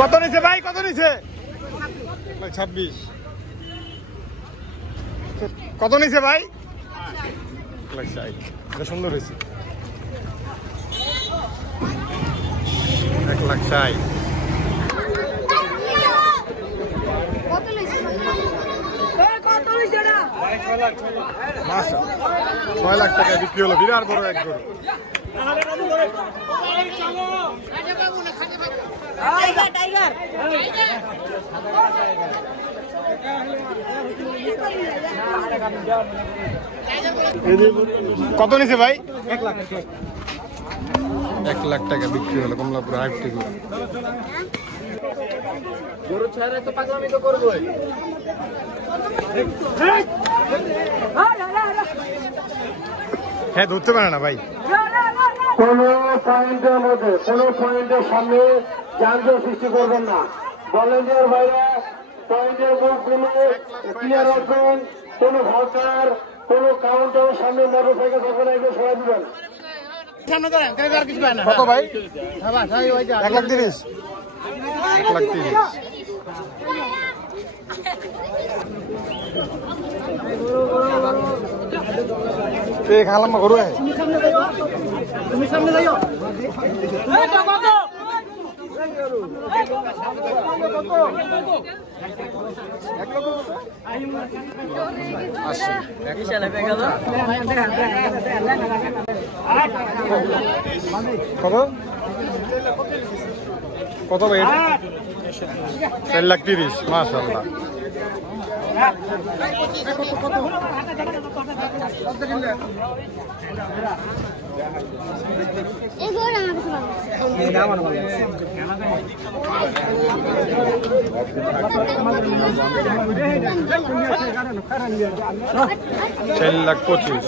কত নিছে ভাই, কত নিছে? 26। কত নিছে ভাই? 1,60,000। এটা সুন্দর হয়েছে। 1,60,000। 6 লাখ টাকায় বিক্রি হলো, বিরাট বড় এক গরু। কত নিছে ভাই? 1 লাখ। 1 লাখ টাকা বিক্রি হলো কমলাপুর হাটটি গরু। গরু ছাড়া তো পাগলামি তো করবই। হ্যাঁ, ধরতে পারে না ভাই। কোন পয়েন্টের মধ্যে, কোন পয়েন্টের সামনে যানজট সৃষ্টি করবেন না। ভলেন্টিয়ার ভাইরা পয়েন্টের মুখগুলো ক্লিয়ার রাখবেন। কোন হকার, কোন কাউন্টারের সামনে মোটরসাইকেল থাকবে না, এগুলো সরাই দিবেন। কত ভাই? 1,30,000। 1,30,000। খালাম গরু আছে। তুমি সামনে যাইও। কত কত ভাই? 4,30,000। মাশাআল্লাহ। $4,25,000।